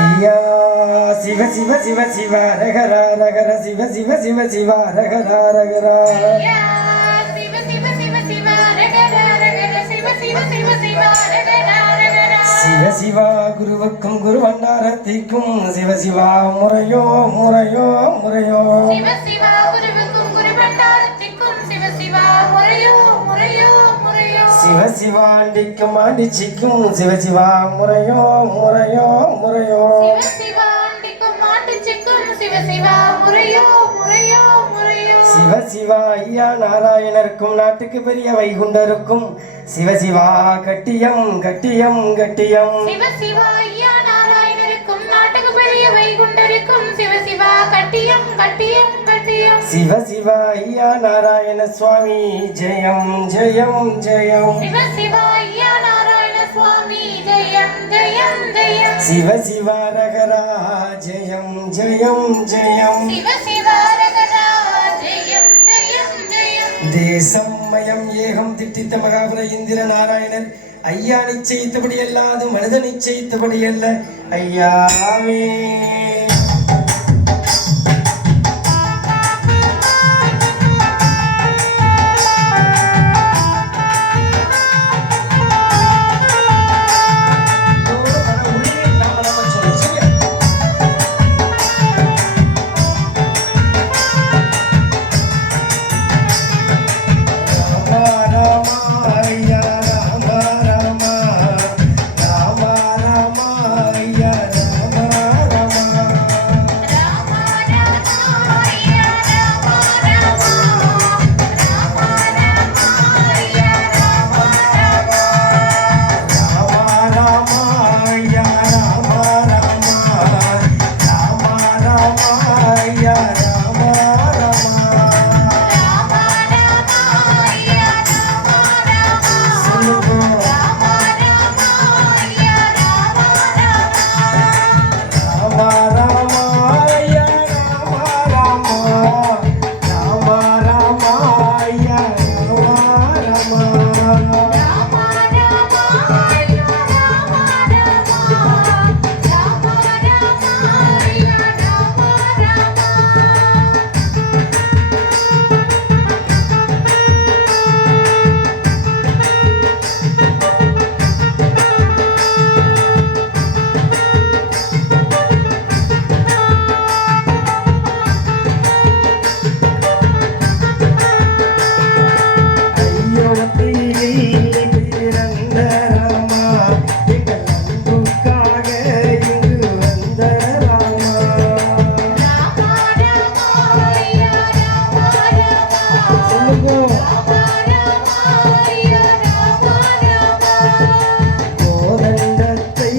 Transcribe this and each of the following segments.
ஐயா சிவ சிவ சிவ சிவ ரகரா ரகர சிவ சிவ சிவ சிவ ரகரா ரகரா சிவ சிவ சிவ சிவ ரகரா ரகர சிவ சிவ சிவ சிவ ரகரா ரகரா சிவ சிவா குருவுக்கும் குருவண்டாரத்திற்கும் சிவ சிவா முறையோ முறையோ முறையோ சிவ சிவா குருவுக்கும் குருவண்டாரத்திற்கும் சிவ சிவா முறையோ முறையோ முறையோ சிவ சிவா அண்டிக்கும் ஆண்டிச்சிக்கும் சிவ சிவா முறையோ முறையோ முறையோ சிவ சிவா அண்டிக்கும் ஆண்டிச்சிக்கும் சிவ சிவா முறையோ முறையோ முறையோ சிவ சிவா ஐயா நாராயணருக்கும் நாட்டுக்கு பெரிய வைகுண்டருக்கும் சிவ சிவா கட்டியம் கட்டியம் கட்டியம் சிவ சிவா ஐயா நாராயணருக்கும் நாட்டுக்கு பெரிய வைகுண்டருக்கும் சிவ சிவா கட்டியம் கட்டியம் கட்டியம் சிவ சிவா ஐயா நாராயண சுவாமி ஜெயம் ஜெயம் ஜெயம் சிவ சிவா ஐயா நாராயண சுவாமி ஜெயம் ஜெயம் ஜெயம் சிவ சிவா ரகரா ஜெயம் ஜெயம் ஜெயம் சிவ சிவா ரகரா ஜெயம் ஜெயம் ஜெயம் தேசம் மயம் ஏகம் திட்டித்த மகாபுர இந்திர நாராயணன் ஐயா நிச்சயித்தபடி அல்லாது மனித நிச்சயித்தபடி அல்ல ஐயாவே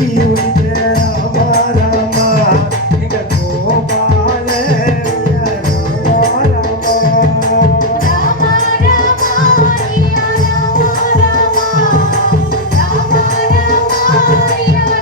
you